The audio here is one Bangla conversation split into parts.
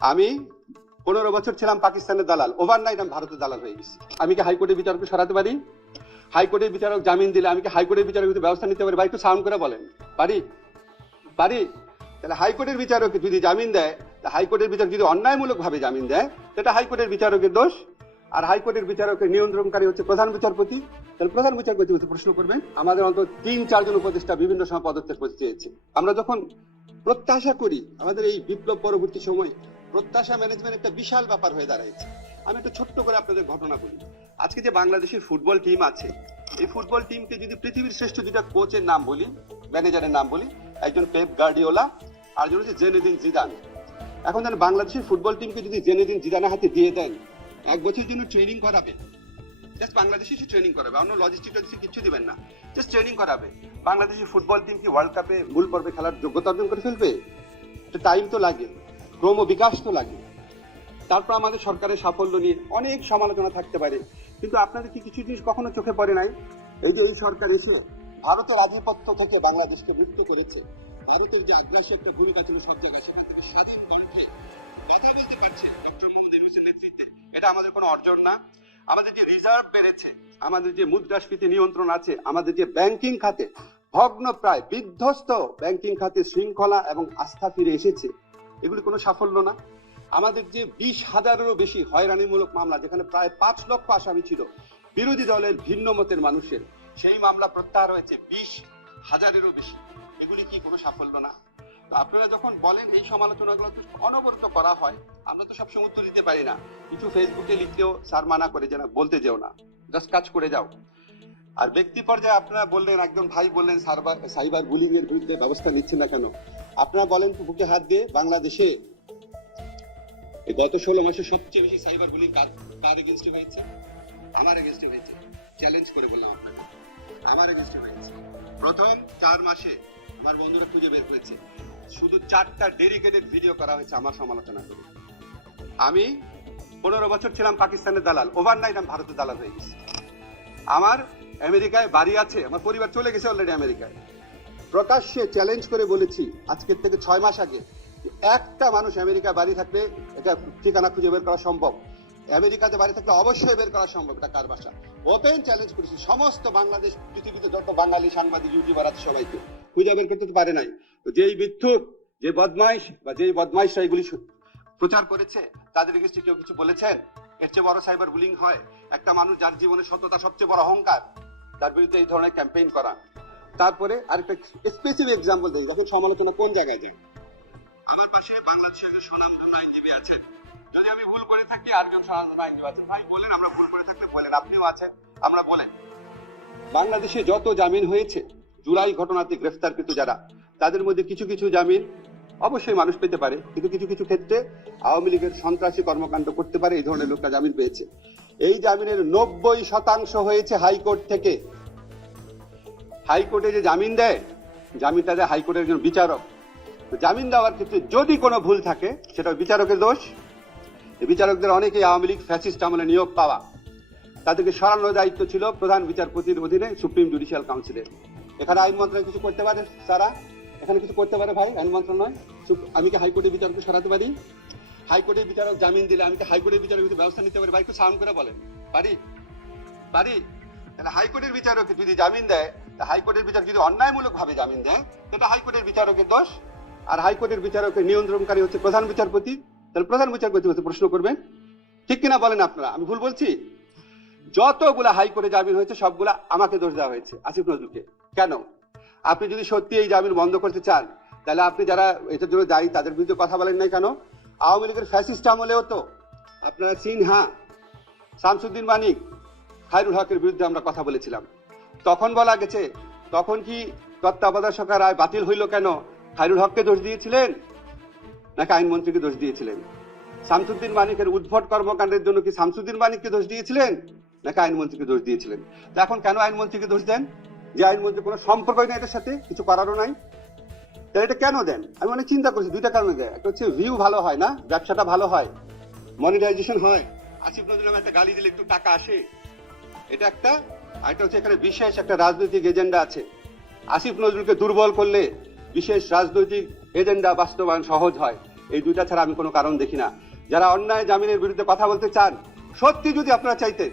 আমি 15 বছর ছিলাম পাকিস্তানের দালাল, ওভারনাইট আমি ভারতের দালাল হয়ে গেছি। আমি কি হাইকোর্টের বিচারককে সরাতে পারি? হাইকোর্টের বিচারক জামিন দিলে আমি কি হাইকোর্টের বিচারক ব্যবস্থা নিতে পারি? ভাই একটু সাউন্ড করে বলেন, পারি? পারি। তাহলে হাইকোর্টের বিচারক যদি জামিন দেয়, হাইকোর্টের বিচারক যদি অন্যায়মূলক ভাবে জামিন দেয়, সেটা হাইকোর্টের বিচারকের দোষ। আর হাইকোর্টের বিচারকের নিয়ন্ত্রণকারী হচ্ছে প্রধান বিচারপতি। তাহলে প্রধান বিচারপতি প্রশ্ন করবেন। আমাদের অন্তত 3-4 জন উপদেষ্টা বিভিন্ন সময় পদত্যাগ করতে চেয়েছে। আমরা যখন প্রত্যাশা করি, আমাদের এই বিপ্লব পরবর্তী সময় প্রত্যাশা ম্যানেজমেন্ট একটা বিশাল ব্যাপার হয়ে দাঁড়াইছে। আমি একটু ছোট্ট করে আপনাদের ঘটনা বলি। আজকে যে বাংলাদেশের ফুটবল টিম আছে, এই ফুটবল টিমকে যদি পৃথিবীর শ্রেষ্ঠ দুটা কোচের নাম বলি, ম্যানেজারের নাম বলি, একজন পেপ গার্ডিওলা আর একজন হচ্ছে জেনেদিন জিদান। এখন যেন বাংলাদেশের ফুটবল টিমকে যদি জেনেদিন জিদানের হাতে দিয়ে দেন, 1 বছরের জন্য ট্রেনিং করাবে, জাস্ট বাংলাদেশে ট্রেনিং করাবে, অন্য লজিস্টিক কিছু দিবেন না, জাস্ট ট্রেনিং করাবে। বাংলাদেশের ফুটবল টিম কি ওয়ার্ল্ড কাপে মূল পর্বে খেলার যোগ্যতা অর্জন করে ফেলবে? একটা টাইম তো লাগে, ক্রম বিকাশ তো লাগে। তারপর আমাদের সরকারের সাফল্য নিয়ে অনেক সমালোচনা থাকতে পারে, কিন্তু আপনাদের কি কিছু জিনিস কখনো চোখে পড়ে নাই? এই যে এই সরকার এসে ভারতের আধিপত্য থেকে বাংলাদেশকে মুক্ত করেছে, ভারতের যে আগ্রাসী একটা ভূমিকা ছিল সব জায়গায়, সেখান থেকে স্বাধীন কণ্ঠে কথা বলতে পারছে ডক্টর মোহাম্মদ ইউনূসের নেতৃত্বে, এটা আমাদের কোনো অর্জন না? আমাদের যে রিজার্ভ বেড়েছে, আমাদের যে মুদ্রাস্ফীতি নিয়ন্ত্রণ আছে, আমাদের যে ব্যাংকিং খাতে ভগ্ন প্রায় বিধ্বস্ত ব্যাংকিং খাতে শৃঙ্খলা এবং আস্থা ফিরে এসেছে, এগুলি কোনো সাফল্য না? আমাদের যে 20,000-এরও বেশি হয়রানিমূলক মামলা, যেখানে প্রায় 5 লক্ষ আসামি ছিল বিরোধী দলের ভিন্ন মতের মানুষের, সেই মামলা প্রত্যাহার হয়েছে 20,000-এরও বেশি, এগুলি কি কোনো সাফল্য না? আপনারা যখন বলেন এই সমালোচনাগুলো অনবরত করা হয়, আমরা তো সবসময় উত্তর দিতে পারি না। কিছু ফেসবুকে লিখতেও স্যার মানা করে যে না, বলতে যেও না, জাস্ট কাজ করে যাও। আর ব্যক্তি পর্যায়ে আপনারা বললেন, একজন ভাই বললেন সাইবার বুলিং এর বিরুদ্ধে ব্যবস্থা নিচ্ছে না কেন? আপনারা বলেন তো বুকে হাত দিয়ে, বাংলাদেশে গত 16 মাসে সবচেয়ে বেশি সাইবার বুলিং কার এগেইনস্টে হয়েছে? আমার এগেইনস্টে হয়েছে। চ্যালেঞ্জ করে বললাম আপনাকে, আমার এগেইনস্টে হয়েছে। প্রথম 4 মাসে আমার বন্ধুরা খুঁজে বের করেছে, শুধু 4টা ডেডিকেটেড ভিডিও করা হয়েছে আমার সমালোচনা করে। আমি 15 বছর ছিলাম পাকিস্তানের দালাল, ওভারনাইট আমি ভারতের দালাল হয়ে গেছি। আমার আমেরিকায় বাড়ি আছে, আমার পরিবার চলে গেছে অলরেডি আমেরিকায়। প্রকাশ্যে চ্যালেঞ্জ করে বলেছি আজকের থেকে 6 মাস আগে, একটা মানুষ আমেরিকায় বাড়ি থাকলে এটা ঠিকানা খুঁজে বের করা সম্ভব, আমেরিকাতে বাড়ি থাকলে অবশ্যই বের করা সম্ভব এটা কার বাসা। ওপেন চ্যালেঞ্জ করেছি সমস্ত বাংলাদেশ, পৃথিবীতে যত বাঙালি সাংবাদিক ইউটিউবার আছে সবাইকে, খুঁজে বের করতে পারে নাই। তো যেই মিথ্যুক, যে বদমাইশ বা যেই বদমাইশরা এগুলি প্রচার করেছে, তাদের এগেইনস্টে কেউ কিছু বলেছেন? এর চেয়ে বড় সাইবার বুলিং হয়? একটা মানুষ যার জীবনে সততা সবচেয়ে বড় অহংকার, তার বিরুদ্ধে এই ধরনের ক্যাম্পেইন করা। তারপরে আরেকটা স্পেসিফিক এক্সাম্পল দিই, যখন সমালোচনা কোন জায়গায় যায়। আমার পাশে বাংলাদেশের একজন স্বনামধন্য আইনজীবী আছেন, যদি আমি ভুল করে থাকি আরেকজন স্বনামধন্য আইনজীবী আছেন, ভাই বলেন, আমরা ভুল করে থাকলে বলেন, আপনিও আছেন, আমরা বলেন। বাংলাদেশে যত জামিন হয়েছে জুলাই ঘটনাতে গ্রেফতারকৃত যারা, তাদের মধ্যে কিছু কিছু জামিন অবশ্যই মানুষ পেতে পারে, কিন্তু কিছু কিছু ক্ষেত্রে আওয়ামী লীগের সন্ত্রাসী কর্মকাণ্ড করতে পারে, এই ধরনের লোকরা জামিন পেয়েছে। এই জামিনের 90% হয়েছে হাইকোর্ট থেকে। হাইকোর্টে যে জামিন দেয়, জামিনটা দেয় হাইকোর্টের একজন বিচারক। জামিন দেওয়ার ক্ষেত্রে যদি কোনো ভুল থাকে, সেটা বিচারকের দোষ। বিচারকদের অনেকেই আওয়ামী লীগ ফ্যাসিস্ট আমলে নিয়োগ পাওয়া, তাদেরকে সরানোর দায়িত্ব ছিল প্রধান বিচারপতির অধীনে সুপ্রিম জুডিশিয়াল কাউন্সিলের। এখানে আইন মন্ত্রণালয় কিছু করতে পারে? সারা এখানে কিছু করতে পারে ভাই আইন মন্ত্রণালয়? আমি কি হাইকোর্টের বিচারককে সরাতে পারি? হাইকোর্টের বিচারক জামিন দিলে আমি কি হাইকোর্টের বিচারক ব্যবস্থা নিতে পারি? ভাই একটু সাউন্ড করে বলেন, পারি? পারি। তাহলে হাইকোর্টের বিচারক যদি জামিন দেয়, হাইকোর্টের বিচারক যদি অন্যায়মূলক ভাবে জামিন দেয়, সেটা হাইকোর্টের বিচারকের দোষ। আর হাইকোর্টের বিচারকের নিয়ন্ত্রণকারী হচ্ছে প্রধান বিচারপতি। তাহলে প্রধান বিচারপতি প্রশ্ন করবেন, ঠিক কিনা বলেন আপনারা? আমি ভুল বলছি? যতগুলা হাইকোর্টে জামিন হয়েছে সবগুলা আমাকে দোষ দেওয়া হয়েছে, আসিফ নজরুলকে। কেন? আপনি যদি সত্যি এই জামিন বন্ধ করতে চান, তাহলে আপনি যারা এটার জন্য দায়ী তাদের বিরুদ্ধে কথা বলেন নাই কেন? আওয়ামী লীগের ফ্যাসিস্ট আমলেও তো আপনারা সিনহা, শামসুদ্দিন মানিক, খায়রুল হকের বিরুদ্ধে আমরা কথা বলেছিলাম। তখন বলা গেছে, তখন কি তত্ত্বাবধায়ক সরকার রায় বাতিল হইল কেন? খায়রুল হককে দোষ দিয়েছিলেন নাকি আইনমন্ত্রীকে দোষ দিয়েছিলেন? শামসুদ্দিন মানিকের উদ্ভট কর্মকাণ্ডের জন্য কি শামসুদ্দিন মানিককে দোষ দিয়েছিলেন নাকি আইনমন্ত্রীকে দোষ দিয়েছিলেন? তো এখন কেন আইনমন্ত্রীকে দোষ দেন? যে আইনমন্ত্রী কোনো সম্পর্কই নেই এটার সাথে, কিছু করারও নাই, তাহলে এটা কেন দেন? আমি অনেক চিন্তা করছি, দুইটা কারণে দেয়। একটা হচ্ছে ভিউ ভালো হয় না, ব্যবসাটা ভালো হয়, মনিটাইজেশন হয়, আসিফ নজরুল একটা গালি দিলে একটু টাকা আসে, এটা একটা। আরেকটা হচ্ছে এখানে বিশেষ একটা রাজনৈতিক এজেন্ডা আছে। আসিফ নজরুলকে দুর্বল করলে বিশেষ রাজনৈতিক এজেন্ডা বাস্তবায়ন সহজ হয়। এই দুইটা ছাড়া আমি কোনো কারণ দেখি না। যারা অন্যায় জামিনের বিরুদ্ধে কথা বলতে চান, সত্যি যদি আপনারা চাইতেন,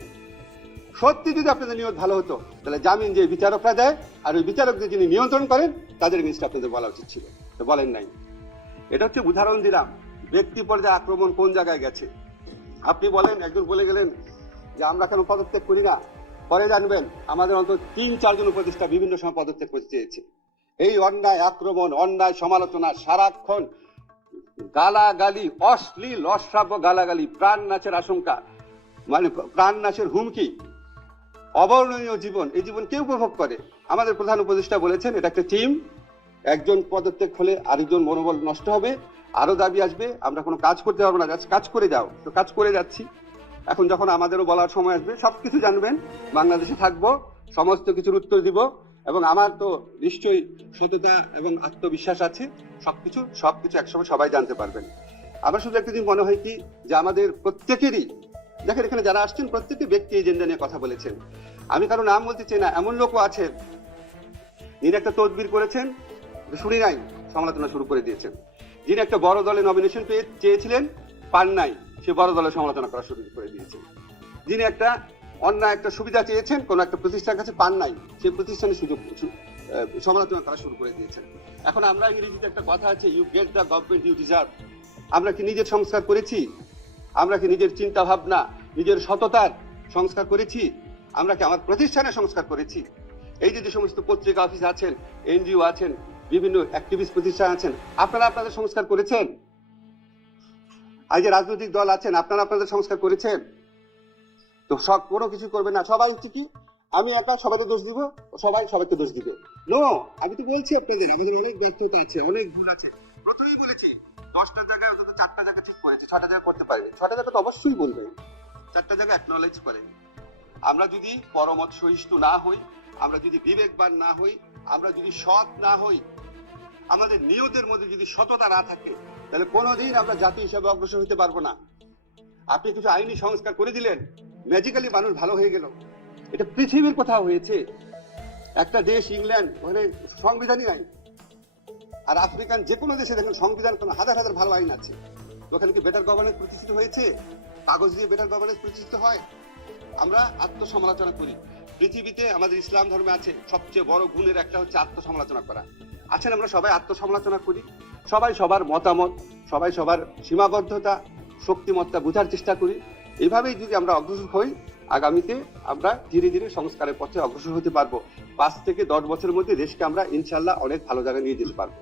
সত্যি যদি আপনাদের নিয়ত ভালো হতো, তাহলে জামিন যে বিচারকরা দেয় আর ওই বিচারকদের যিনি নিয়ন্ত্রণ করেন তাদের জিনিসটা আপনাদের বলা উচিত ছিল, তো বলেন নাই। এটা হচ্ছে উদাহরণ দিলাম ব্যক্তি পর্যায়ে আক্রমণ কোন জায়গায় গেছে। আপনি বলেন, একজন বলে গেলেন যে আমরা কেন পদত্যাগ করি না, পরে জানবেন আমাদের অন্তত ৩-৪ জন উপদেষ্টা বিভিন্ন সময় পদত্যাগ করতে চেয়েছে। এই অন্যায় আক্রমণ, অন্যায় সমালোচনা, সারাক্ষণ গালাগালি, অশ্লীল অশ্রাব্য গালাগালি, প্রাণ নাশের আশঙ্কা, মানে প্রাণ নাশের হুমকি, অবর্ণনীয় জীবন, এই জীবন কে উপভোগ করে? আমাদের প্রধান উপদেষ্টা বলেছেন এটা একটা টিম, একজন পদত্যাগ হলে আরেকজন মনোবল নষ্ট হবে, আরো দাবি আসবে, আমরা কোনো কাজ করতে পারবো না, কাজ করে যাও, তো কাজ করে যাচ্ছি। এখন যখন আমাদেরও বলার সময় আসবে সবকিছু জানবেন, বাংলাদেশে থাকবো, সমস্ত কিছুর উত্তর দিব, এবং আমার তো নিশ্চয়ই সততা এবং আত্মবিশ্বাস আছে, সবকিছু একসময় সবাই জানতে পারবেন। আমার শুধু একটা জিনিস মনে হয় কি, যে আমাদের প্রত্যেকেরই, দেখেন এখানে যারা আসছেন প্রত্যেকটি ব্যক্তি এজেন্ডা নিয়ে কথা বলেছেন, আমি কারো নাম বলতে চাই না, এমন লোকও আছেন যিনি একটা তদবির করেছেন, শুনি নাই, সমালোচনা শুরু করে দিয়েছেন। যিনি একটা বড় দলে নমিনেশন চেয়েছিলেন, পান নাই, সে বড় দলের সমালোচনা করা শুরু করে দিয়েছেন। যিনি একটা অন্যায় একটা সুবিধা চেয়েছেন কোন একটা প্রতিষ্ঠানের কাছে, পান নাই, সেই প্রতিষ্ঠানের সমালোচনা করা শুরু করে দিয়েছেন। এখন আমরা ইংরেজিতে একটা কথা আছে, you get the government you deserve. আমরা কি নিজের সংস্কার করেছি? আমরা কি নিজের চিন্তা ভাবনা, নিজের সততার সংস্কার করেছি? আমরা কি আমার প্রতিষ্ঠানের সংস্কার করেছি? এই যে সমস্ত পত্রিকা অফিস আছেন, এনজিও আছেন, বিভিন্ন অ্যাক্টিভিস্ট প্রতিষ্ঠান আছেন, আপনারা আপনাদের সংস্কার করেছেন? এই যে রাজনৈতিক দল আছেন, আপনারা আপনাদের সংস্কার করেছেন? তো সব কোনো কিছু করবে না, সবাই হচ্ছে কি আমি একা সবাইকে দোষ দিব, সবাই সবাইকে দোষ দিবে। নো, আমি তো বলছি আপনাদের আমাদের অনেক ব্যর্থতা আছে, অনেক ভুল আছে। প্রথমেই বলেছি 10টা জায়গায় অন্তত 4টা জায়গা ঠিক করেছি, 6টা জায়গা করতে পারিনি। 6টা জায়গা তো অবশ্যই বলবে, 4টা জায়গা অ্যাকনলেজ করে। আমরা যদি পরমত সহিষ্ণু না হই, আমরা যদি বিবেকবান না হই, আমরা যদি সৎ না হই, আমাদের নিয়তের মধ্যে যদি সততা না থাকে, তাহলে কোনোদিন আমরা জাতি হিসেবে অগ্রসর হতে পারবো না। আপনি কিছু আইনি সংস্কার করে দিলেন, ম্যাজিক্যালি মানুষ ভালো হয়ে গেল, এটা পৃথিবীর কোথাও হয়েছে? একটা দেশ ইংল্যান্ড, ওখানে সংবিধানই নাই। আর আফ্রিকান যে কোনো দেশে দেখেন সংবিধান, হাজার হাজার ভালো আইন আছে, ওখানে কি বেটার গভর্নেন্স প্রতিষ্ঠিত হয়েছে? কাগজ দিয়ে বেটার গভর্নেন্স প্রতিষ্ঠিত হয়? আমরা আত্মসমালোচনা করি। পৃথিবীতে আমাদের ইসলাম ধর্মে আছে সবচেয়ে বড় গুণের একটা হচ্ছে আত্মসমালোচনা করা। আছেন, আমরা সবাই আত্মসমালোচনা করি, সবাই সবার মতামত, সবাই সবার সীমাবদ্ধতা, শক্তিমত্তা বোঝার চেষ্টা করি। এইভাবেই যদি আমরা অগ্রসর হই, আগামীতে আমরা ধীরে ধীরে সংস্কারের পথে অগ্রসর হতে পারবো। 5 থেকে 10 বছরের মধ্যে দেশকে আমরা ইনশাল্লাহ অনেক ভালো জায়গায় নিয়ে যেতে পারবো।